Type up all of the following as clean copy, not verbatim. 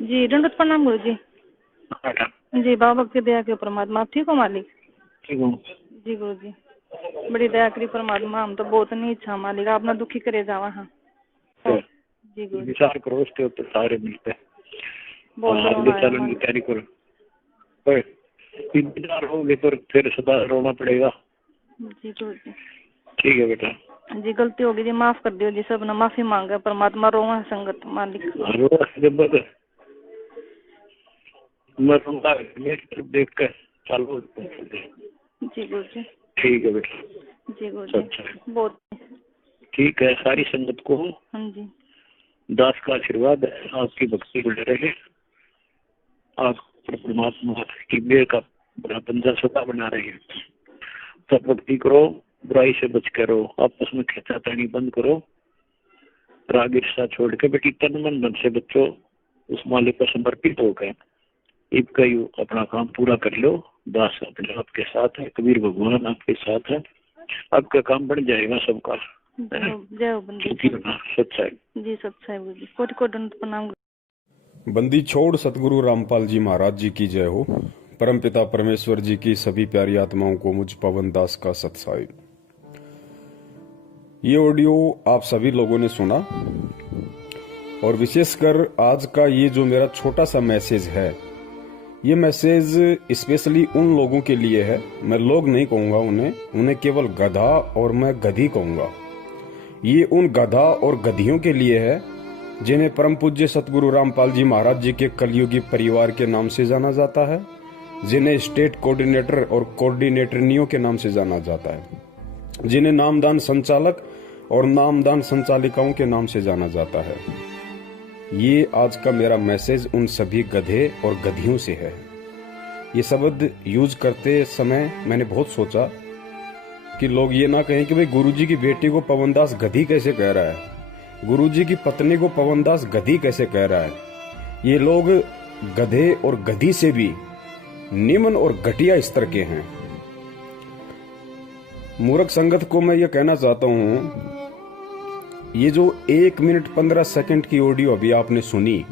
जी दंडवत प्रणाम गुरु जी। बेटा जी बाबा भक्ति दया के परमात्मा। आप ठीक हो मालिक? ठीक हूँ। जी गुरु जी बड़ी दया करी परमात्मा, हम तो बहुत नहीं इच्छा मालिक, आप ना दुखी करे जावा। हाँ जी गुरु जी विचार करो उसके ऊपर सारे मिलते हैं। बहुत आगे रोना आया चलने की मालिक। तैयारी करो। पर इंतजार होगे पर फिर सदा रोना पड़ेगा। जी गुरु जी ठीक है बेटा। जी गलती होगी जी, माफ कर दियो जी, सब ना माफी मांगे परमात्मा, रोवा संगत मालिक। जब मैं रोना मेरी तरफ देख कर चालू। जी गुरु जी ठीक है बेटा। जी गुरु जी बहुत। ठीक है, सारी संगत को हाँ जी दास का आशीर्वाद है, आपकी भक्ति बढ़ रहे, आप परमात्मा की मेहर का बड़ा बंदा सदा बना रहे हैं। सब भक्ति करो, बुराई से बच करो, आपस में खींचातानी बंद करो, राग ईर्ष्या छोड़ के बेटी तन मन धन से बच्चों उस मालिक को समर्पित होकर इनका यू अपना काम पूरा कर लो। दास अपने आपके साथ है, कबीर भगवान आपके साथ है, आपका काम बढ़ जाएगा सबका। जय हो बंदी सच्चाई जी, सच्चाई गुरु जी। कोटि कोटि दंड प्रणाम। बंदी छोड़ सतगुरु रामपाल जी महाराज जी की जय हो। परमपिता परमेश्वर जी की सभी प्यारी आत्माओं को मुझ पवन दास का सत्साई। ये ऑडियो आप सभी लोगों ने सुना और विशेषकर आज का ये जो मेरा छोटा सा मैसेज है, ये मैसेज स्पेशली उन लोगों के लिए है। मैं लोग नहीं कहूंगा उन्हें केवल गधा और मैं गधी कहूंगा। ये उन गधा और गधियों के लिए है जिन्हें परम पूज्य सतगुरु रामपाल जी महाराज जी के कलयुगी परिवार के नाम से जाना जाता है, जिन्हें स्टेट कोऑर्डिनेटर और कोऑर्डिनेटरनियों के नाम से जाना जाता है, जिन्हें नामदान संचालक और नामदान संचालिकाओं के नाम से जाना जाता है। ये आज का मेरा मैसेज उन सभी गधे और गधियों से है। ये शब्द यूज करते समय मैंने बहुत सोचा कि लोग ये ना कहें कि भाई गुरुजी की बेटी को पवनदास गधी कैसे कह रहा है, गुरुजी की पत्नी को पवनदास गधी कैसे कह रहा है। ये लोग गधे और गधी से भी निम्न और घटिया स्तर के हैं। मूर्ख संगत को मैं ये कहना चाहता हूं, ये जो 1 मिनट 15 सेकंड की ऑडियो अभी आपने सुनी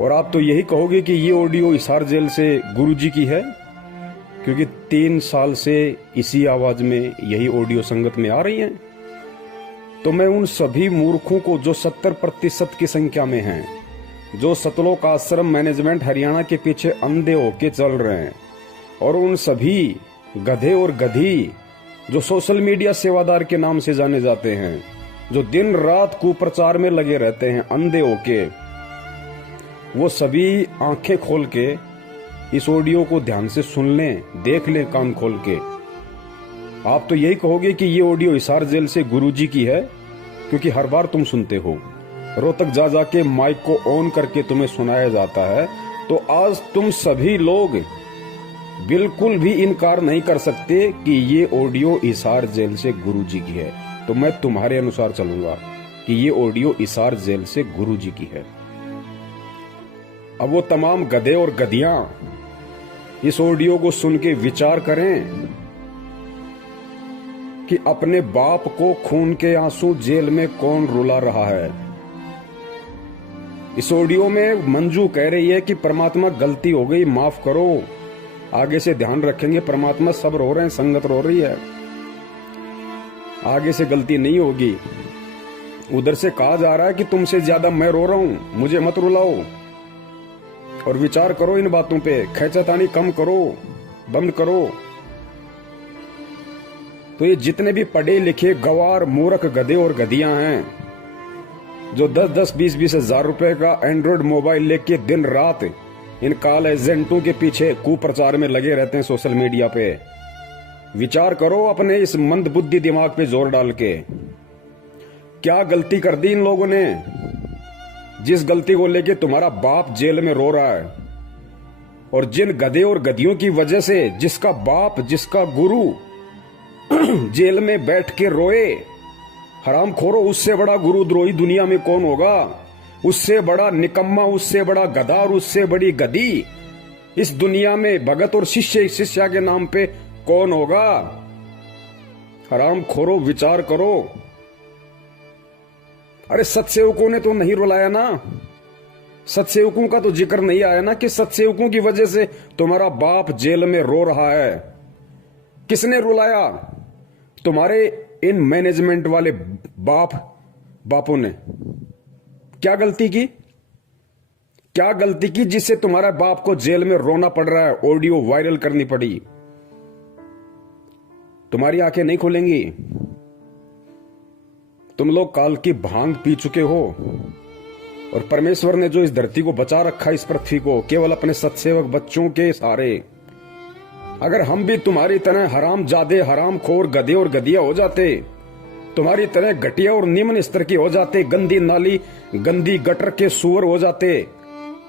और आप तो यही कहोगे कि ये ऑडियो हिसार जेल से गुरुजी की है, क्योंकि 3 साल से इसी आवाज में यही ऑडियो संगत में आ रही है। तो मैं उन सभी मूर्खों को जो 70% की संख्या में हैं, जो सतलोक आश्रम मैनेजमेंट हरियाणा के पीछे अंधे होके चल रहे हैं, और उन सभी गधे और गधी जो सोशल मीडिया सेवादार के नाम से जाने जाते हैं, जो दिन रात कुप्रचार में लगे रहते हैं अंधे होके, वो सभी आंखें खोल के इस ऑडियो को ध्यान से सुन लें, देख लें कान खोल के। आप तो यही कहोगे कि ये ऑडियो हिसार जेल से गुरुजी की है, क्योंकि हर बार तुम सुनते हो, रोहतक जा जाके माइक को ऑन करके तुम्हें सुनाया जाता है। तो आज तुम सभी लोग बिल्कुल भी इनकार नहीं कर सकते कि ये ऑडियो हिसार जेल से गुरुजी की है। तो मैं तुम्हारे अनुसार चलूंगा कि ये ऑडियो हिसार जेल से गुरुजी की है। अब वो तमाम गधे और गधियां इस ऑडियो को सुन के विचार करें कि अपने बाप को खून के आंसू जेल में कौन रुला रहा है। इस ऑडियो में मंजू कह रही है कि परमात्मा गलती हो गई, माफ करो, आगे से ध्यान रखेंगे। परमात्मा सब रो रहे हैं, संगत रो रही है, आगे से गलती नहीं होगी। उधर से कहा जा रहा है कि तुमसे ज्यादा मैं रो रहा हूं, मुझे मत रुलाओ। और विचार करो इन बातों पे, खैचतानी कम करो, बंद करो। तो ये जितने भी पढ़े लिखे गवार मूर्ख गधे और गधियां हैं, जो 10-10, 20-20 हजार रुपए का एंड्रॉइड मोबाइल लेके दिन रात इन काल एजेंटों के पीछे कुप्रचार में लगे रहते हैं सोशल मीडिया पे, विचार करो अपने इस मंद बुद्धि दिमाग पे जोर डाल के। क्या गलती कर दी इन लोगों ने, जिस गलती को लेके तुम्हारा बाप जेल में रो रहा है। और जिन गधे और गधियों की वजह से जिसका बाप, जिसका गुरु जेल में बैठ के रोए, हराम खोरो, उससे बड़ा गुरुद्रोही दुनिया में कौन होगा, उससे बड़ा निकम्मा, उससे बड़ा गधा और उससे बड़ी गधी इस दुनिया में भगत और शिष्या के नाम पे कौन होगा। हराम खोरो, विचार करो। अरे सत्सेवकों ने तो नहीं रुलाया ना, सत्सेवकों का तो जिक्र नहीं आया ना कि सत्सेवकों की वजह से तुम्हारा बाप जेल में रो रहा है। किसने रुलाया? तुम्हारे इन मैनेजमेंट वाले बापों ने। क्या गलती की? क्या गलती की जिससे तुम्हारा बाप को जेल में रोना पड़ रहा है, ऑडियो वायरल करनी पड़ी? तुम्हारी आंखें नहीं खुलेंगी। तुम लोग काल की भांग पी चुके हो और परमेश्वर ने जो इस धरती को बचा रखा, इस पृथ्वी को, केवल अपने सत्सेवक बच्चों के सहारे। अगर हम भी तुम्हारी तरह हराम जादे, हराम खोर, गधे और गधिया हो जाते, तुम्हारी तरह घटिया और निम्न स्तर के हो जाते, गंदी नाली, गंदी गटर के सुअर हो जाते,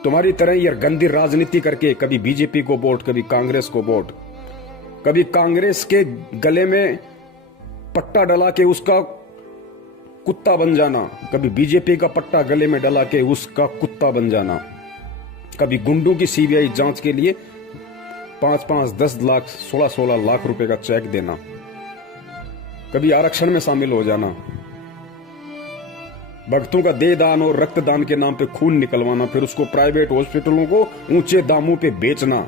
तुम्हारी तरह ये गंदी राजनीति करके कभी बीजेपी को वोट, कभी कांग्रेस को वोट, कभी कांग्रेस के गले में पट्टा डला के उसका कुत्ता बन जाना, कभी बीजेपी का पट्टा गले में डला के उसका कुत्ता बन जाना, कभी गुंडों की सीबीआई जांच के लिए 5-5, 10 लाख, 16-16 लाख रुपए का चेक देना, कभी आरक्षण में शामिल हो जाना, भक्तों का देह दान और रक्तदान के नाम पे खून निकलवाना, फिर उसको प्राइवेट हॉस्पिटलों को ऊंचे दामों पे बेचना।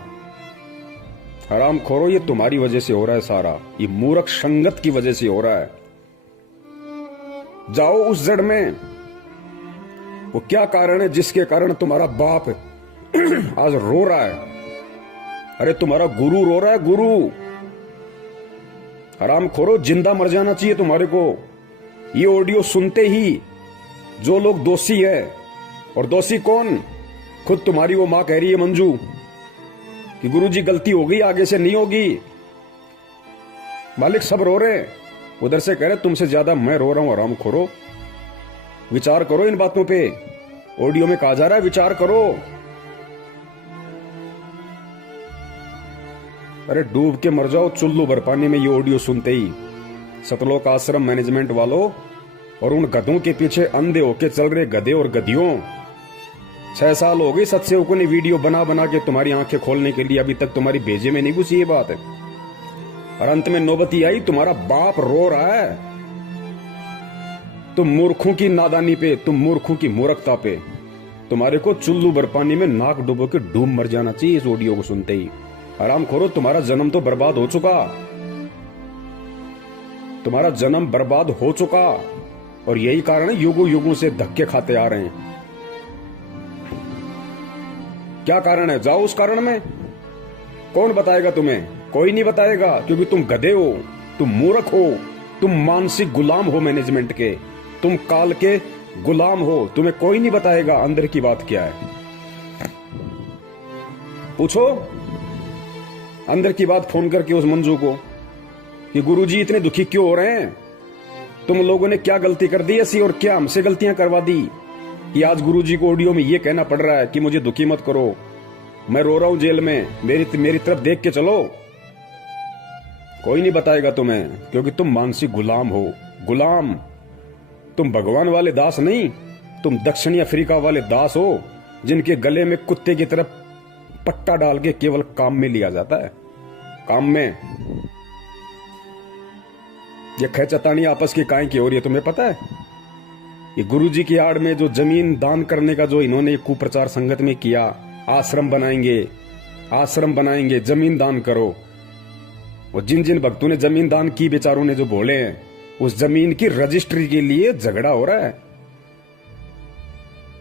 हराम खोरो, ये तुम्हारी वजह से हो रहा है सारा। ये मूर्ख संगत की वजह से हो रहा है। जाओ उस जड़ में, वो क्या कारण है जिसके कारण तुम्हारा बाप आज रो रहा है? अरे तुम्हारा गुरु रो रहा है, गुरु। हराम खोरो, जिंदा मर जाना चाहिए तुम्हारे को। ये ऑडियो सुनते ही जो लोग दोषी है, और दोषी कौन? खुद तुम्हारी वो मां कह रही है मंजू कि गुरुजी गलती हो गई, आगे से नहीं होगी। मालिक सब रो रहे, उधर से कह रहे तुमसे ज्यादा मैं रो रहा हूं। हराम खोरो, विचार करो इन बातों पे। ऑडियो में कहा जा रहा है विचार करो। अरे डूब के मर जाओ चुल्लू भर पानी में ये ऑडियो सुनते ही। सतलोक आश्रम मैनेजमेंट वालों और उन गधों के पीछे अंधे होके चल रहे गधे और गधियों, 6 साल हो गए सत्सेवकों ने वीडियो बना बना के तुम्हारी आंखें खोलने के लिए, अभी तक तुम्हारी भेजे में नहीं घुसी ये बात है। और अंत में नौबती आई, तुम्हारा बाप रो रहा है। तुम मूर्खों की नादानी पे, तुम मूर्खों की मूर्खता पे, तुम्हारे को चुल्लू भर पानी में नाक डुबो के डूब मर जाना चाहिए इस ऑडियो को सुनते ही। आराम खोरो, तुम्हारा जन्म तो बर्बाद हो चुका, तुम्हारा जन्म बर्बाद हो चुका। और यही कारण है युगों युगों से धक्के खाते आ रहे हैं। क्या कारण है? जाओ उस कारण में। कौन बताएगा तुम्हें? कोई नहीं बताएगा, क्योंकि तुम गधे हो, तुम मूर्ख हो, तुम मानसिक गुलाम हो मैनेजमेंट के, तुम काल के गुलाम हो। तुम्हें कोई नहीं बताएगा अंदर की बात क्या है। पूछो अंदर की बात फोन करके उस मंजू को कि गुरुजी इतने दुखी क्यों हो रहे हैं, तुम लोगों ने क्या गलती कर दी ऐसी, और क्या हमसे गलतियां करवा दी कि आज गुरुजी को ऑडियो में ये कहना पड़ रहा है कि मुझे दुखी मत करो, मैं रो रहा हूं जेल में, मेरी तरफ देख के चलो। कोई नहीं बताएगा तुम्हें, क्योंकि तुम मानसिक गुलाम हो। गुलाम तुम भगवान वाले दास नहीं, तुम दक्षिणी अफ्रीका वाले दास हो, जिनके गले में कुत्ते की तरफ पट्टा डाल के केवल काम में लिया जाता है। काम में ये खैचतानी आपस की काहे की हो रही है तुम्हें पता है? ये गुरुजी की आड़ में जो जमीन दान करने का जो इन्होंने कुप्रचार संगत में किया, आश्रम बनाएंगे, जमीन दान करो। और जिन जिन भक्तों ने जमीन दान की, बेचारों ने जो बोले हैं, उस जमीन की रजिस्ट्री के लिए झगड़ा हो रहा है।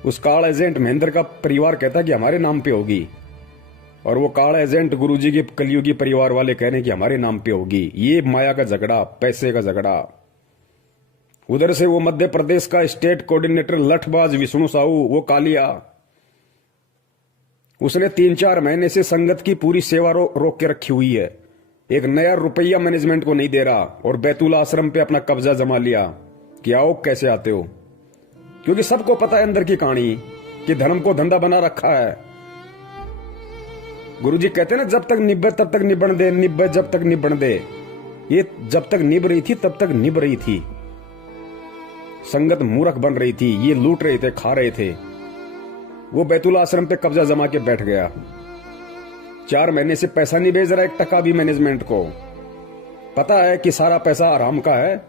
उस काल एजेंट महेंद्र का परिवार कहता है कि हमारे नाम पे होगी, और वो काल एजेंट गुरुजी के कलयुगी परिवार वाले कह रहे हैं कि हमारे नाम पे होगी। ये माया का झगड़ा, पैसे का झगड़ा। उधर से वो मध्य प्रदेश का स्टेट कोऑर्डिनेटर लठबाज विष्णु साहू, वो कालिया, उसने 3-4 महीने से संगत की पूरी सेवा रोक के रखी हुई है। एक नया रुपया मैनेजमेंट को नहीं दे रहा, और बैतूल आश्रम पे अपना कब्जा जमा लिया कि आओ कैसे आते हो, क्योंकि सबको पता है अंदर की कहानी कि धर्म को धंधा बना रखा है। गुरुजी कहते हैं ना, जब तक निब्बे तब तक निबण दे, निब्बे जब तक निबण दे। ये जब तक निभ रही थी तब तक निभ रही थी। संगत मूर्ख बन रही थी, ये लूट रहे थे, खा रहे थे। वो बैतूल आश्रम पे कब्जा जमा के बैठ गया। 4 महीने से पैसा नहीं भेज रहा, 1 टका भी मैनेजमेंट को। पता है कि सारा पैसा आराम का है,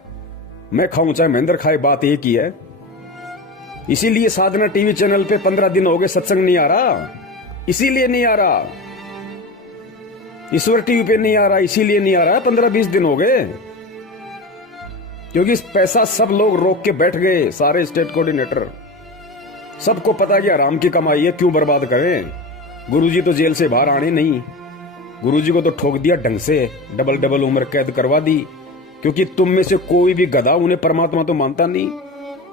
मैं खाऊं चाहे महेंद्र खाए, बात एक ही है। इसीलिए साधना टीवी चैनल पे 15 दिन हो गए सत्संग नहीं आ रहा, इसीलिए नहीं आ रहा। ईश्वर टीवी पे नहीं आ रहा, इसीलिए नहीं आ रहा। 15-20 दिन हो गए, क्योंकि पैसा सब लोग रोक के बैठ गए, सारे स्टेट कोऑर्डिनेटर। सबको पता है कि आराम की कमाई है, क्यों बर्बाद करें। गुरुजी तो जेल से बाहर आने नहीं, गुरुजी को तो ठोक दिया ढंग से, डबल उम्र कैद करवा दी। क्योंकि तुम में से कोई भी गधा उन्हें परमात्मा तो मानता नहीं,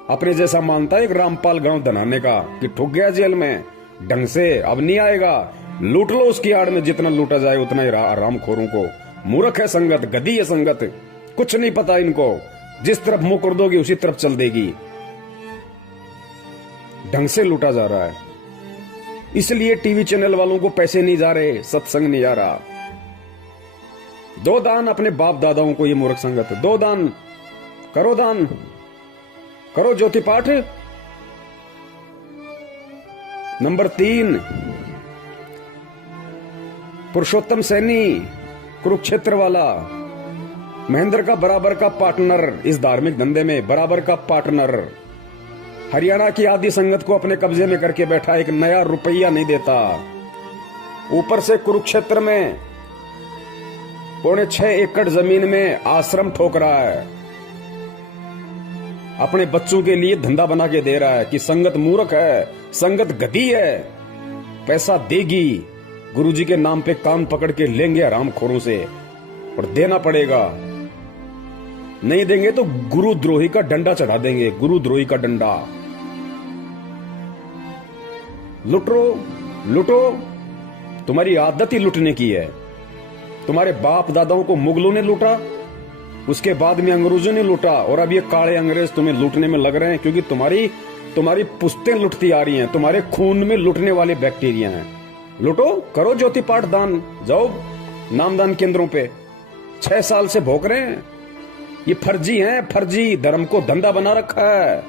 अपने जैसा मानता है एक रामपाल गांव धनाने का, कि ठुक गया जेल में ढंग से, अब नहीं आएगा। लूट लो उसकी आड़ में, जितना लूटा जाए उतना ही। आरामखोरों को मूर्ख है संगत, गधी है संगत, कुछ नहीं पता इनको। जिस तरफ मुंह कर दोगे उसी तरफ चल देगी। ढंग से लूटा जा रहा है, इसलिए टीवी चैनल वालों को पैसे नहीं जा रहे, सत्संग नहीं आ रहा। दो दान अपने बाप दादाओं को, ये मूर्ख संगत। दो दान करो, दान करो, ज्योति पाठ। नंबर 3, पुरुषोत्तम सैनी कुरुक्षेत्र वाला, महेंद्र का बराबर का पार्टनर इस धार्मिक धंधे में, बराबर का पार्टनर। हरियाणा की आदि संगत को अपने कब्जे में करके बैठा, एक नया रुपया नहीं देता। ऊपर से कुरुक्षेत्र में 6.25 एकड़ जमीन में आश्रम ठोक रहा है, अपने बच्चों के लिए धंधा बना के दे रहा है कि संगत मूर्ख है, संगत गधी है, पैसा देगी। गुरुजी के नाम पे कान पकड़ के लेंगे हरामखोरों से, और देना पड़ेगा। नहीं देंगे तो गुरुद्रोही का डंडा चढ़ा देंगे, गुरुद्रोही का डंडा। लुटो लुटो, तुम्हारी आदत ही लुटने की है। तुम्हारे बाप दादाओं को मुगलों ने लूटा, उसके बाद में अंग्रेजों ने लूटा, और अब ये काले अंग्रेज तुम्हें लूटने में लग रहे हैं, क्योंकि तुम्हारी पुश्तें लुटती आ रही हैं, तुम्हारे खून में लुटने वाले बैक्टीरिया हैं। लुटो, करो ज्योति पाठ दान, जाओ नामदान केंद्रों पे। 6 साल से भोग रहे हैं, ये फर्जी हैं, फर्जी धर्म को धंधा बना रखा है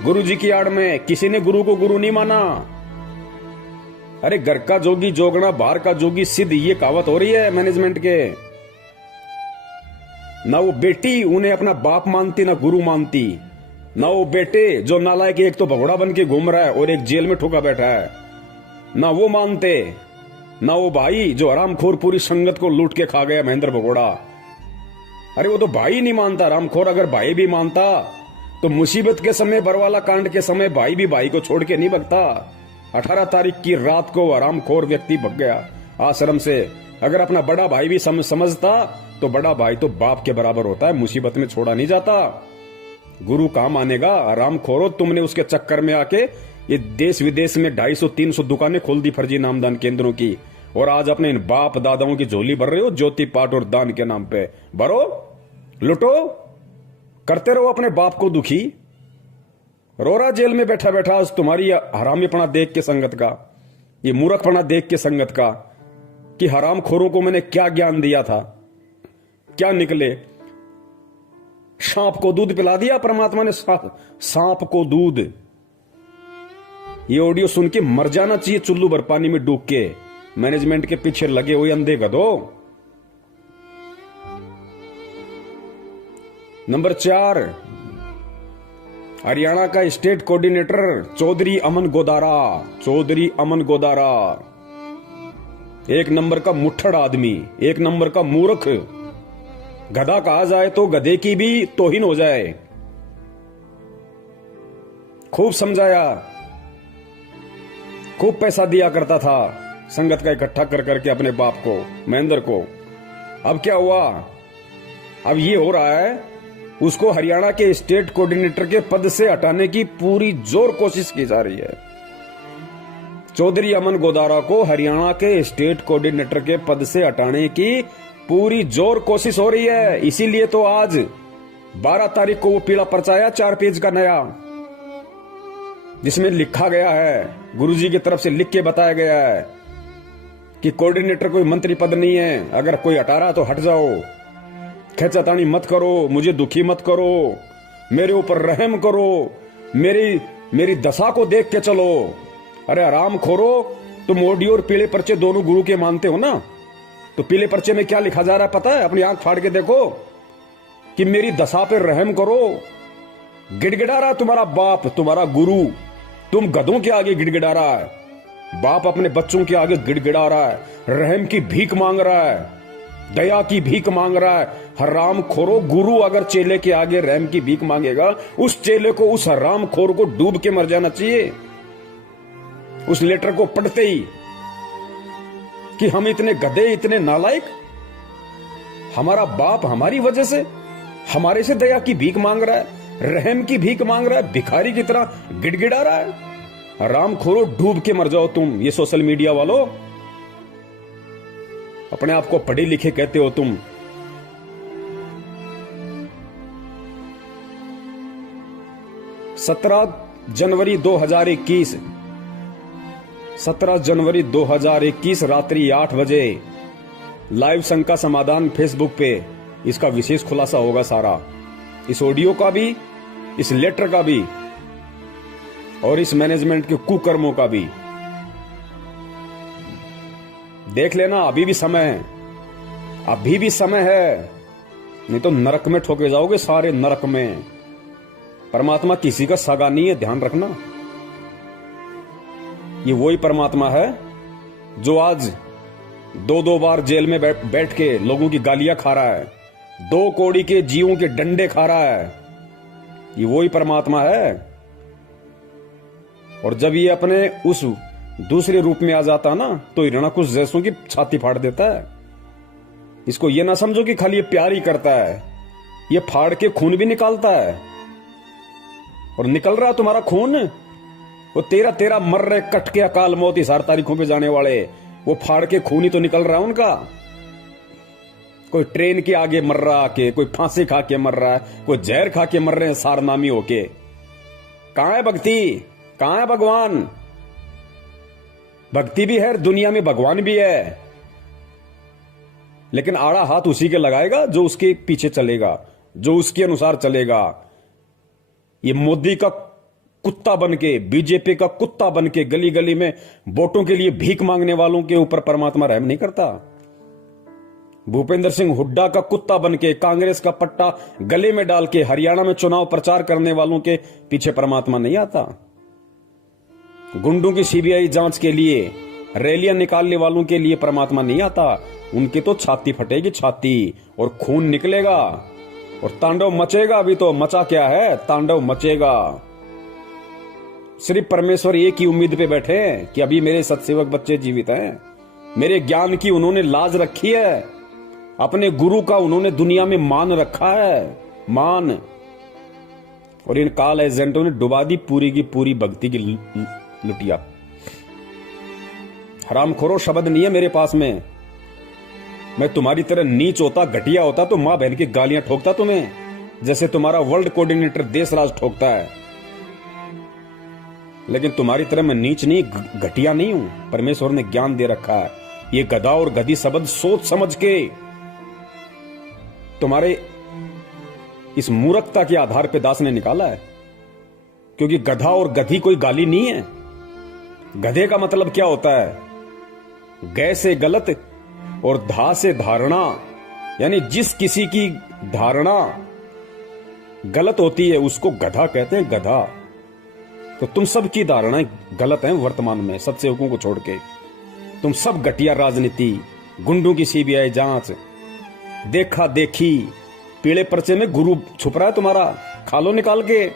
गुरुजी की आड़ में। किसी ने गुरु को गुरु नहीं माना। अरे घर का जोगी जोगना, बाहर का जोगी सिद्ध, ये कहावत हो रही है मैनेजमेंट के। ना वो बेटी उन्हें अपना बाप मानती, ना गुरु मानती। ना वो बेटे जो नालायक, एक तो भगोड़ा बन के घूम रहा है और एक जेल में ठुका बैठा है, ना वो मानते। ना वो भाई जो हरामखोर पूरी संगत को लूट के खा गया, महेंद्र भगोड़ा। अरे वो तो भाई नहीं मानता हरामखोर। अगर भाई भी मानता तो मुसीबत के समय, बरवाला कांड के समय, भाई भी भाई को छोड़ के नहीं भगता। 18 तारीख की रात को हरामखोर व्यक्ति भग गया आश्रम से। अगर अपना बड़ा भाई भी समझता तो बड़ा भाई तो बाप के बराबर होता है, मुसीबत में छोड़ा नहीं जाता। गुरु कहां मानेगा। हरामखोरो, तुमने उसके चक्कर में आके ये देश विदेश में 250-300 दुकानें खोल दी फर्जी नामदान केंद्रों की, और आज अपने इन बाप दादाओं की झोली भर रहे हो ज्योति पाठ और दान के नाम पे। भरो, लुटो, करते रहो अपने बाप को दुखी। रोरा जेल में बैठा बैठा आज तुम्हारी हरामीपना देख के संगत का, ये मूर्खपना देख के संगत का, कि हरामखोरों को मैंने क्या ज्ञान दिया था, क्या निकले। सांप को दूध पिला दिया परमात्मा ने, सांप को दूध। ये ऑडियो सुन के मर जाना चाहिए चुल्लू भर पानी में डूब के, मैनेजमेंट के पीछे लगे हुए अंधे गधो। नंबर 4, हरियाणा का स्टेट कोऑर्डिनेटर चौधरी अमन गोदारा। चौधरी अमन गोदारा एक नंबर का मुट्ठड़ आदमी, एक नंबर का मूर्ख। गधा कहा जाए तो गधे की भी तौहीन हो जाए। खूब समझाया, खूब पैसा दिया करता था संगत का इकट्ठा कर करके अपने बाप को, महेंद्र को। अब क्या हुआ, अब ये हो रहा है, उसको हरियाणा के स्टेट कोऑर्डिनेटर के पद से हटाने की पूरी जोर कोशिश की जा रही है। चौधरी अमन गोदारा को हरियाणा के स्टेट कोऑर्डिनेटर के पद से हटाने की पूरी जोर कोशिश हो रही है। इसीलिए तो आज 12 तारीख को वो पीला पर्चा आया 4 पेज का नया, जिसमें लिखा गया है, गुरुजी की तरफ से लिख के बताया गया है कि कोऑर्डिनेटर कोई मंत्री पद नहीं है, अगर कोई हटा रहा तो हट जाओ, खेचातानी मत करो, मुझे दुखी मत करो, मेरे ऊपर रहम करो, मेरी दशा को देख के चलो। अरे आराम खोरो, तुम ऑडियो और पीले पर्चे दोनों गुरु के मानते हो ना, तो पीले पर्चे में क्या लिखा जा रहा है पता है? अपनी आंख फाड़ के देखो कि मेरी दशा पे रहम करो, गिड़गिड़ा रहा तुम्हारा बाप, तुम्हारा गुरु, तुम गधों के आगे गिड़गिड़ा रहा है। बाप अपने बच्चों के आगे गिड़गिड़ा रहा है, रहम की भीख मांग रहा है, दया की भीख मांग रहा है। हराम खोरो, गुरु अगर चेले के आगे रहम की भीख मांगेगा, उस चेले को, उस हराम खोर को डूब के मर जाना चाहिए उस लेटर को पढ़ते ही, कि हम इतने गधे, इतने नालायक। हमारा बाप हमारी वजह से, हमारे से दया की भीख मांग रहा है, रहम की भीख मांग रहा है, भिखारी की तरह गिड़गिड़ा रहा है। हराम खोरो, डूब के मर जाओ तुम। ये सोशल मीडिया वालों, अपने आप को पढ़े लिखे कहते हो तुम। जनवरी 2021 17 जनवरी 2021 रात्रि 8 बजे लाइव संघ का समाधान फेसबुक पे इसका विशेष खुलासा होगा सारा, इस ऑडियो का भी, इस लेटर का भी और इस मैनेजमेंट के कुकर्मों का भी। देख लेना, अभी भी समय है, अभी भी समय है, नहीं तो नरक में ठोके जाओगे, सारे नरक में। परमात्मा किसी का सगा नहीं है, ध्यान रखना। ये वही परमात्मा है जो आज 2-2 बार जेल में बैठ के लोगों की गालियां खा रहा है, 2 कौड़ी के जीवों के डंडे खा रहा है। ये वही परमात्मा है। और जब ये अपने उस दूसरे रूप में आ जाता ना, तो हिरण्यकुश जैसों की छाती फाड़ देता है। इसको ये ना समझो कि खाली ये प्यार ही करता है, ये फाड़ के खून भी निकालता है। और निकल रहा तुम्हारा खून, वो 13 मर रहे, कट के अकाल मौत इस 8 तारीखों पे जाने वाले, वो फाड़ के खून ही तो निकल रहा है उनका। कोई ट्रेन के आगे मर रहा के, कोई फांसी खा के मर रहा है, कोई जहर खा के मर रहे हैं सारनामी होके। कहां है भक्ति, कहां है भगवान? भक्ति भी है, दुनिया में भगवान भी है, लेकिन आड़ा हाथ उसी के लगाएगा जो उसके पीछे चलेगा, जो उसके अनुसार चलेगा। ये मोदी का कुत्ता बनके, बीजेपी का कुत्ता बनके गली गली में वोटों के लिए भीख मांगने वालों के ऊपर परमात्मा रहम नहीं करता। भूपेंद्र सिंह हुड्डा का कुत्ता बनके, कांग्रेस का पट्टा गले में डाल के हरियाणा में चुनाव प्रचार करने वालों के पीछे परमात्मा नहीं आता। गुंडों की सीबीआई जांच के लिए रैलियां निकालने वालों के लिए परमात्मा नहीं आता। उनकी तो छाती फटेगी, छाती, और खून निकलेगा और तांडव मचेगा। अभी तो मचा क्या है, तांडव मचेगा। सिर्फ परमेश्वर एक ही उम्मीद पे बैठे हैं कि अभी मेरे सत्सेवक बच्चे जीवित हैं, मेरे ज्ञान की उन्होंने लाज रखी है, अपने गुरु का उन्होंने दुनिया में मान रखा है, मान। और इन काल एजेंटों ने डुबा दी पूरी की पूरी भक्ति की लुटिया। हरामखोरो शब्द नहीं है मेरे पास में। मैं तुम्हारी तरह नीच होता, घटिया होता तो मां बहन की गालियां ठोकता तुम्हें, जैसे तुम्हारा वर्ल्ड कोऑर्डिनेटर देशराज ठोकता है। लेकिन तुम्हारी तरह मैं नीच नहीं, घटिया नहीं हूं। परमेश्वर ने ज्ञान दे रखा है। ये गधा और गधी शब्द सोच समझ के तुम्हारे इस मूर्खता के आधार पे दास ने निकाला है। क्योंकि गधा और गधी कोई गाली नहीं है। गधे का मतलब क्या होता है? गै से गलत और धा से धारणा, यानी जिस किसी की धारणा गलत होती है उसको गधा कहते हैं, गधा। तो तुम सब की धारणाएं गलत हैं वर्तमान में, सत्सेवकों को छोड़ के। तुम सब घटिया राजनीति, गुंडों की सीबीआई जांच, देखा देखी, पीले पर्चे में गुरु छुप रहा है तुम्हारा। खा लो, निकाल के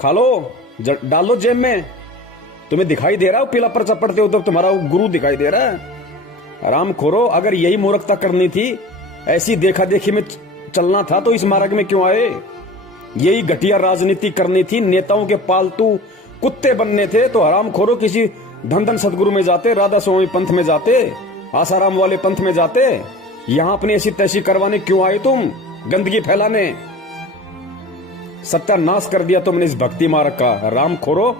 खा लो, डाल लो जेब में। तुम्हें दिखाई दे रहा है पीला पर्चा पढ़ते हो तो तुम्हारा गुरु दिखाई दे रहा है। आराम खोरो, अगर यही मूर्खता करनी थी, ऐसी देखा देखी में चलना था तो इस मार्ग में क्यों आए? यही घटिया राजनीति करनी थी, नेताओं के पालतू कुत्ते बनने थे तो हराम खोरो किसी धन सदगुरु में जाते, राधा स्वामी पंथ में जाते, आसाराम वाले पंथ में जाते। यहां अपनी ऐसी तैसी करवाने क्यों आए तुम? गंदगी फैलाने। सत्यानाश कर दिया तुमने इस भक्ति मार्ग का। राम खोरो,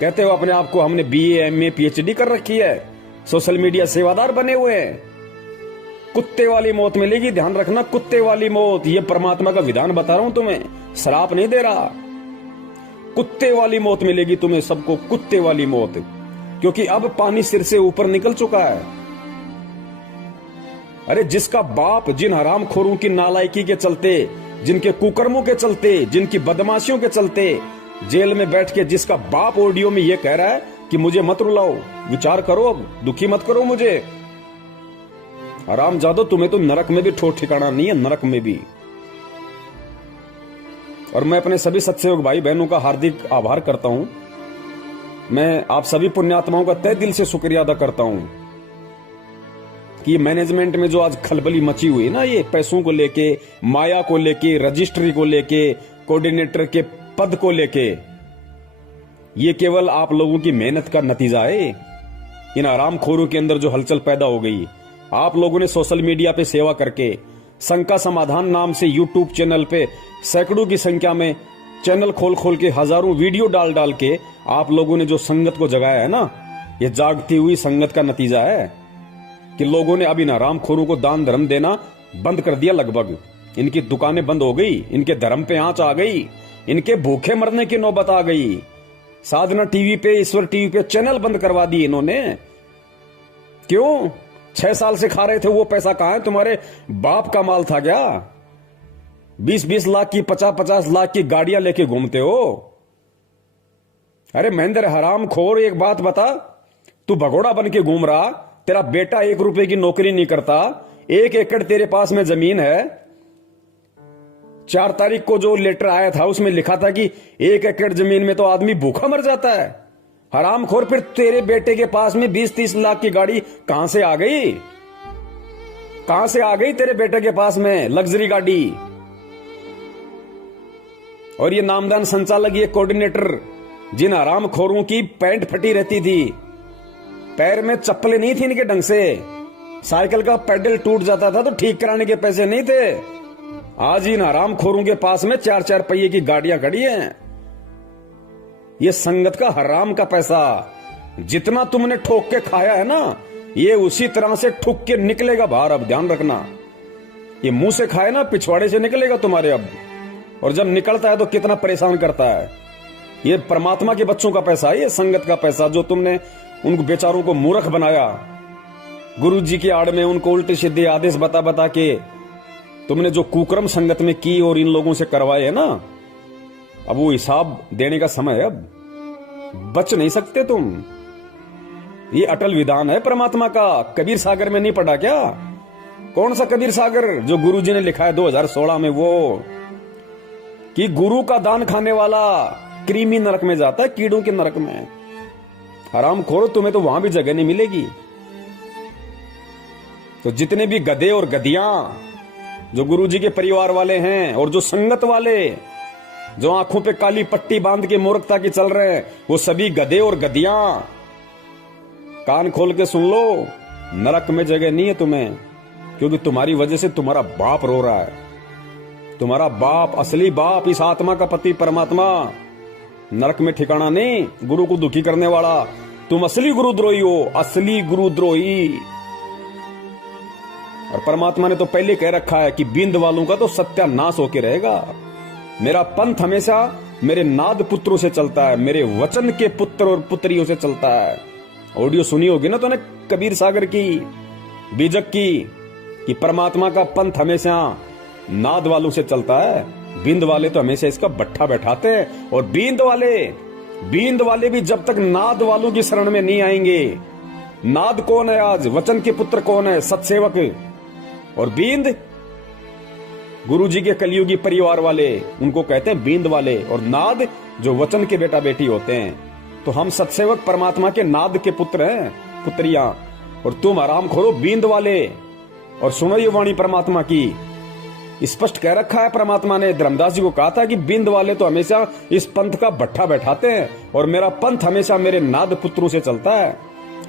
कहते हो अपने आप को हमने BA MA PhD कर रखी है, सोशल मीडिया सेवादार बने हुए हैं। कुत्ते वाली मौत मिलेगी, ध्यान रखना, कुत्ते वाली मौत। ये परमात्मा का विधान बता रहा हूं तुम्हें, श्राप नहीं दे रहा। कुत्ते वाली मौत मिलेगी तुम्हें सबको, कुत्ते वाली मौत। क्योंकि अब पानी सिर से ऊपर निकल चुका है। अरे जिसका बाप जिन हरामखोरों की नालायकी के चलते जिनके कुकर्मों के चलते, जिनकी बदमाशियों के चलते जेल में बैठ के जिसका बाप ऑडियो में ये कह रहा है कि मुझे मत रुलाओ, विचार करो, अब दुखी मत करो मुझे। हरामजादो, तुम्हें तो नरक में भी ठोर ठिकाना नहीं है, नरक में भी। और मैं अपने सभी सत्संग भाई बहनों का हार्दिक आभार करता हूं। मैं आप सभी पुण्यात्माओं का तहे दिल से शुक्रिया अदा करता हूं कि मैनेजमेंट में जो आज खलबली मची हुई ना, ये पैसों को लेके, माया को लेके, रजिस्ट्री को लेके, कोऑर्डिनेटर के पद को लेके, ये केवल आप लोगों की मेहनत का नतीजा है। इन आरामखोरों के अंदर जो हलचल पैदा हो गई, आप लोगों ने सोशल मीडिया पे सेवा करके, शंका समाधान नाम से यूट्यूब चैनल पे सैकड़ों की संख्या में चैनल खोल खोल के, हजारों वीडियो डाल डाल के आप लोगों ने जो संगत को जगाया है ना, ये जागती हुई संगत का नतीजा है कि लोगों ने अब इन हरामखोरों को दान धर्म देना बंद कर दिया। लगभग इनकी दुकानें बंद हो गई, इनके धर्म पे आंच आ गई, इनके भूखे मरने की नौबत आ गई। साधना टीवी पे, ईश्वर टीवी पे चैनल बंद करवा दिए इन्होंने। क्यों? 6 साल से खा रहे थे, वो पैसा कहां है? तुम्हारे बाप का माल था क्या? 20-20 लाख की, 50-50 लाख की गाड़ियां लेके घूमते हो। अरे महेंद्र हरामखोर, एक बात बता, तू भगोड़ा बन के घूम रहा, तेरा बेटा 1 रुपए की नौकरी नहीं करता, 1 एकड़ तेरे पास में जमीन है। 4 तारीख को जो लेटर आया था उसमें लिखा था कि 1 एकड़ जमीन में तो आदमी भूखा मर जाता है। हरामखोर, फिर तेरे बेटे के पास में 20-30 लाख की गाड़ी कहां से आ गई? कहां से आ गई तेरे बेटे के पास में लग्जरी गाड़ी? और ये नामदान संचालक, ये कोऑर्डिनेटर, जिन हरामखोरों की पैंट फटी रहती थी, पैर में चप्पलें नहीं थी इनके ढंग से, साइकिल का पेडल टूट जाता था तो ठीक कराने के पैसे नहीं थे। आज इन हरामखोरों के पास में 4-4 पहिए की गाड़ियां खड़ी हैं। ये संगत का हराम का पैसा, जितना तुमने ठोक के खाया है ना, ये उसी तरह से ठुक के निकलेगा बाहर। अब ध्यान रखना, ये मुंह से खाए ना, पिछवाड़े से निकलेगा तुम्हारे अब। और जब निकलता है तो कितना परेशान करता है। ये परमात्मा के बच्चों का पैसा है, ये संगत का पैसा, जो तुमने उनको बेचारों को मूर्ख बनाया। गुरु जी की आड़ में उनको उल्टे सीधे आदेश बता बता के तुमने जो कुकर्म संगत में की और इन लोगों से करवाए है ना, अब वो हिसाब देने का समय है। अब बच नहीं सकते तुम। ये अटल विधान है परमात्मा का। कबीर सागर में नहीं पढ़ा क्या? कौन सा कबीर सागर जो गुरु जी ने लिखा है 2016 में, वो कि गुरु का दान खाने वाला कृमि नरक में जाता है, कीड़ों के नरक में। हरामखोरो, तुम्हें तो वहां भी जगह नहीं मिलेगी। तो जितने भी गधे और गधियां जो गुरु जी के परिवार वाले हैं और जो संगत वाले जो आंखों पे काली पट्टी बांध के मूर्खता की चल रहे हैं, वो सभी गधे और गधियां कान खोल के सुन लो, नरक में जगह नहीं है तुम्हें। क्योंकि तुम्हारी वजह से तुम्हारा बाप रो रहा है। तुम्हारा बाप, असली बाप, इस आत्मा का पति परमात्मा, नरक में ठिकाना नहीं। गुरु को दुखी करने वाला तुम असली गुरुद्रोही हो, असली गुरुद्रोही। और परमात्मा ने तो पहले कह रखा है कि बिंद वालों का तो सत्यानाश होके रहेगा। मेरा पंथ हमेशा मेरे नाद पुत्रों से चलता है, मेरे वचन के पुत्र और पुत्रियों से चलता है। ऑडियो सुनी होगी ना तूने कबीर सागर की, बीजक की, कि परमात्मा का पंथ हमेशा नाद वालों से चलता है। बिंद वाले तो हमेशा इसका बट्ठा बैठाते हैं। और बींद वाले भी जब तक नाद वालों की शरण में नहीं आएंगे। नाद कौन है आज? वचन के पुत्र कौन है? सत्सेवक। और बींद गुरु जी के कलियुगी परिवार वाले, उनको कहते हैं बींद वाले। और नाद जो वचन के बेटा बेटी होते हैं। तो हम सत्सेवक परमात्मा के नाद के पुत्र हैं, पुत्रियां। और तुम हरामखोरो बींद वाले। और सुनो ये वाणी परमात्मा की, स्पष्ट कह रखा है परमात्मा ने। धर्मदास जी को कहा था कि बिंद वाले तो हमेशा इस पंथ का भट्ठा बैठाते हैं और मेरा पंथ हमेशा मेरे नाद पुत्रों से चलता है।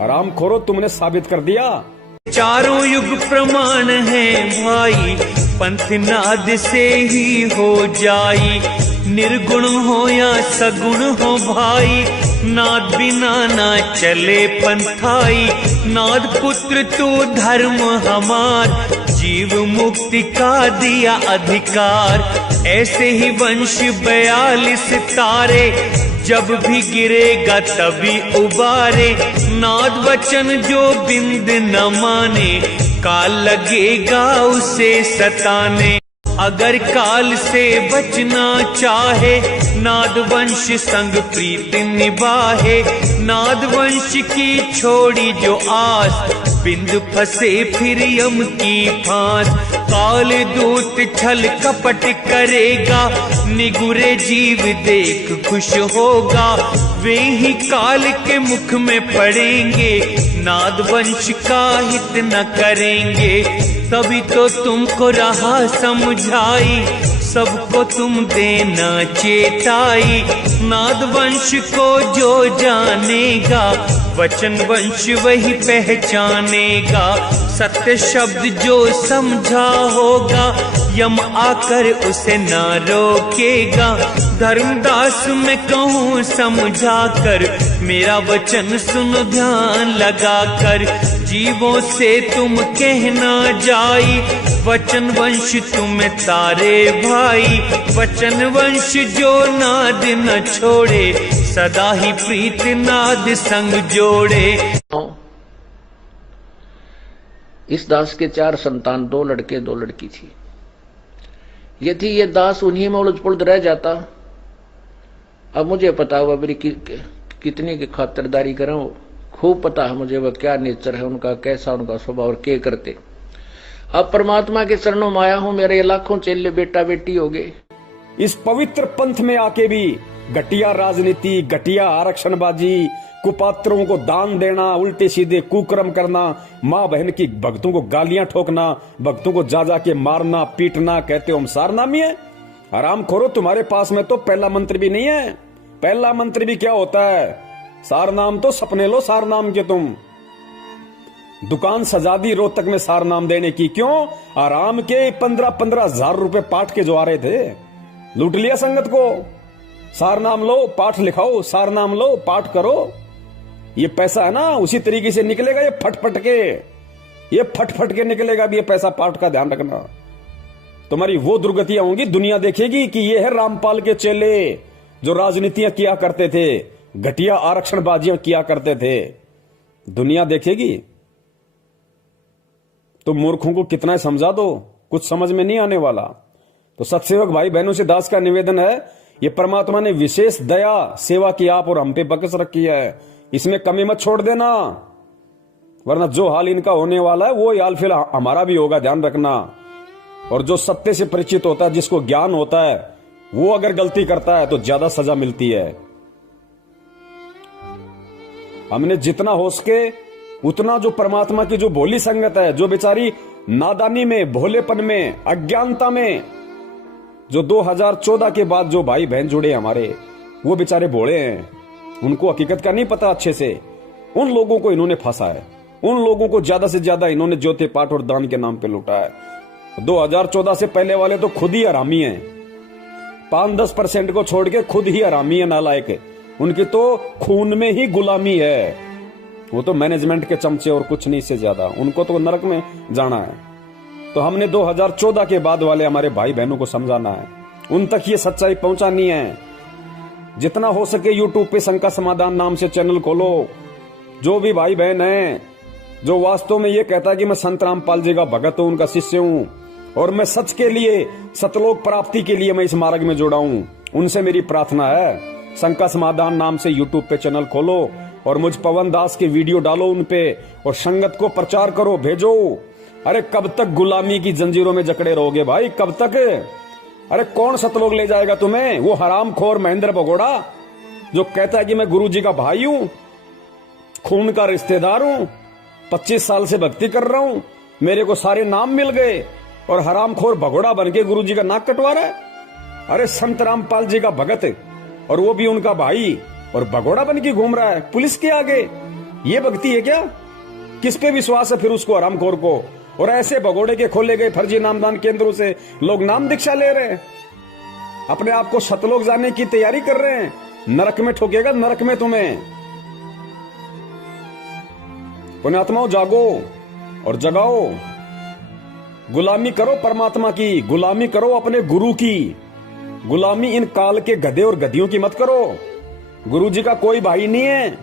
हरामखोरो, तुमने साबित कर दिया। चारों युग प्रमाण है भाई, पंथ नाद से ही हो जाई। निर्गुण हो या सगुण हो भाई, नाद बिना ना चले पंथाई। नाद पुत्र तू धर्म हमार, जीव मुक्ति का दिया अधिकार। ऐसे ही वंश 42 तारे, जब भी गिरेगा तभी उबारे। नाद वचन जो बिंद न माने, काल लगेगा उसे सताने। अगर काल से बचना चाहे, नादवंश संग प्रीत निभाहे। नादवंश की छोड़ी जो आस, बिंद फंसे फिर यम की फांस। काल दूत छल कपट करेगा, निगुरे जीव देख खुश होगा। वे ही काल के मुख में पड़ेंगे, नादवंश का हित न करेंगे। तभी तो तुमको रहा समझाई, सबको तुम देना चेताई। नादवंश को जो जानेगा, वचन वंश वही पहचानेगा। सत्य शब्द जो समझा होगा, यम आकर उसे ना रोकेगा। धर्मदास मैं कहूँ समझा कर, मेरा वचन सुनो ध्यान लगा कर। जीवों से तुम कहना जाई, वचन वंश तुम्हें तारे भाई। वचन वंश जो नाद न छोड़े, सदा ही प्रीत नाद संग जोड़े। इस दास के 4 संतान, 2 लड़के 2 लड़की थी। यदि ये दास उन्हीं में उलझ पुलझ रह जाता, अब मुझे पता हुआ मेरी कितनी की खातिरदारी करूं, खूब पता है मुझे वह क्या नेचर है उनका, कैसा उनका स्वभाव और क्या करते। अब परमात्मा के चरणों में आया हूं, मेरे लाखों चेले बेटा बेटी हो गए। इस पवित्र पंथ में आके भी घटिया राजनीति, घटिया आरक्षणबाजी, कुपात्रों को दान देना, उल्टे सीधे कुकर्म करना, माँ बहन की भक्तों को गालियां ठोकना, भक्तों को जा जा के मारना पीटना, कहते हो हम सारनामी है। आराम खोरो, तुम्हारे पास में तो पहला मंत्र भी नहीं है। पहला मंत्र भी क्या होता है? सार नाम तो सपने लो सार नाम के। तुम दुकान सजा दी रोहतक में सार नाम देने की, क्यों? आराम के 15-15 हजार रुपए पाठ के जो आ रहे थे, लूट लिया संगत को। सार नाम लो, पाठ लिखाओ, सार नाम लो, पाठ करो। ये पैसा है ना, उसी तरीके से निकलेगा। ये फट के निकलेगा भी ये पैसा, पाठ का ध्यान रखना। तुम्हारी वो दुर्गतियां होंगी, दुनिया देखेगी कि ये है रामपाल के चेले जो राजनीतियां किया करते थे, घटिया आरक्षणबाजियां किया करते थे। दुनिया देखेगी। तो मूर्खों को कितना समझा दो, कुछ समझ में नहीं आने वाला। तो सत्सेवक भाई बहनों से दास का निवेदन है, ये परमात्मा ने विशेष दया सेवा की आप और हम पे बकस रखी है, इसमें कमी मत छोड़ देना, वरना जो हाल इनका होने वाला है वो हाल फिर हमारा भी होगा, ध्यान रखना। और जो सत्य से परिचित होता है, जिसको ज्ञान होता है, वो अगर गलती करता है तो ज्यादा सजा मिलती है। हमने जितना हो सके उतना जो परमात्मा की जो भोली संगत है, जो बेचारी नादानी में, भोलेपन में, अज्ञानता में, जो 2014 के बाद जो भाई बहन जुड़े हमारे, वो बेचारे भोले हैं, उनको हकीकत का नहीं पता अच्छे से। उन लोगों को इन्होंने फंसा है, उन लोगों को ज्यादा से ज्यादा इन्होंने ज्योति पाठ और दान के नाम पे लूटा है। 2014 से पहले वाले तो खुद ही हरामी हैं, 5-10% को छोड़ के खुद ही हरामी है, नालायक। उनकी तो खून में ही गुलामी है। वो तो मैनेजमेंट के चमचे और कुछ नहीं, इससे ज्यादा। उनको तो नरक में जाना है। तो हमने 2014 के बाद वाले हमारे भाई बहनों को समझाना है, उन तक ये सच्चाई पहुंचानी है। जितना हो सके यूट्यूब पे शंका समाधान नाम से चैनल खोलो। जो भी भाई बहन है जो वास्तव में ये कहता है कि मैं संत रामपाल जी का भगत हूं, उनका शिष्य हूं, और मैं सच के लिए, सतलोक प्राप्ति के लिए मैं इस मार्ग में जुड़ा हूं, उनसे मेरी प्रार्थना है, शंका समाधान नाम से यूट्यूब पे चैनल खोलो और मुझ पवन दास के वीडियो डालो उन पे, और संगत को प्रचार करो, भेजो। अरे कब तक गुलामी की जंजीरों में जकड़े रहोगे भाई, कब तक? अरे कौन सतलोक ले जाएगा तुम्हें? वो हरामखोर महेंद्र भगोड़ा जो कहता है कि मैं गुरु जी का भाई हूं, खून का रिश्तेदार हूं, 25 साल से भक्ति कर रहा हूं, मेरे को सारे नाम मिल गए, और हरामखोर भगोड़ा बन के गुरु जी का नाक कटवा रहा है। अरे संत रामपाल जी का भगत, और वो भी उनका भाई, और भगोड़ा बन के घूम रहा है पुलिस के आगे। ये भक्ति है क्या? किस पे विश्वास है फिर उसको, हरामखोर को? और ऐसे भगोड़े के खोले गए फर्जी नामदान केंद्रों से लोग नाम दीक्षा ले रहे हैं, अपने आप को सतलोक जाने की तैयारी कर रहे हैं। नरक में ठोकेगा, नरक में तुम्हें। पुण्यात्माओं, जागो और जगाओ। गुलामी करो परमात्मा की, गुलामी करो अपने गुरु की। गुलामी इन काल के गधे और गधियों की मत करो। गुरु जी का कोई भाई नहीं है,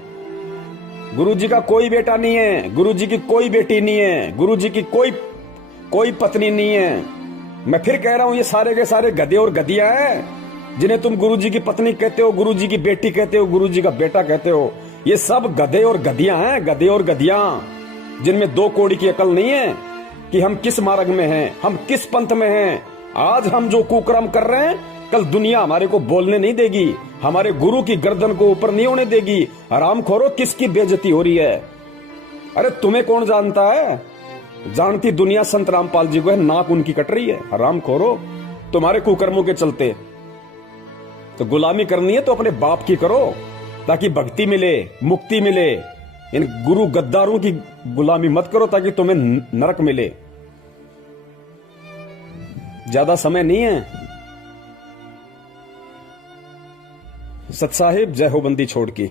गुरु जी का कोई बेटा नहीं है, गुरु जी की कोई बेटी नहीं है, गुरु जी की कोई पत्नी नहीं है। मैं फिर कह रहा हूं, ये सारे के सारे गधे और गधियां हैं, जिन्हें तुम गुरुजी की पत्नी कहते हो, गुरुजी की बेटी कहते हो, गुरुजी का बेटा कहते हो। ये सब गधे और गधियां हैं, गधे और गधियां, जिनमें दो कौड़ी की अकल नहीं है कि हम किस मार्ग में हैं, हम किस पंथ में हैं। आज हम जो कुकर्म कर रहे हैं, कल दुनिया हमारे को बोलने नहीं देगी, हमारे गुरु की गर्दन को ऊपर नहीं होने देगी। हरामखोरो, किसकी बेइज्जती हो रही है? अरे तुम्हें कौन जानता है? जानती दुनिया संत रामपाल जी को है, नाक उनकी कट रही है। हरामखोरो, तुम्हारे कुकर्मों के चलते। तो गुलामी करनी है तो अपने बाप की करो, ताकि भक्ति मिले, मुक्ति मिले। इन गुरु गद्दारों की गुलामी मत करो, ताकि तुम्हें नरक मिले। ज्यादा समय नहीं है। सत साहिब, जय हो बंदी छोड़ की।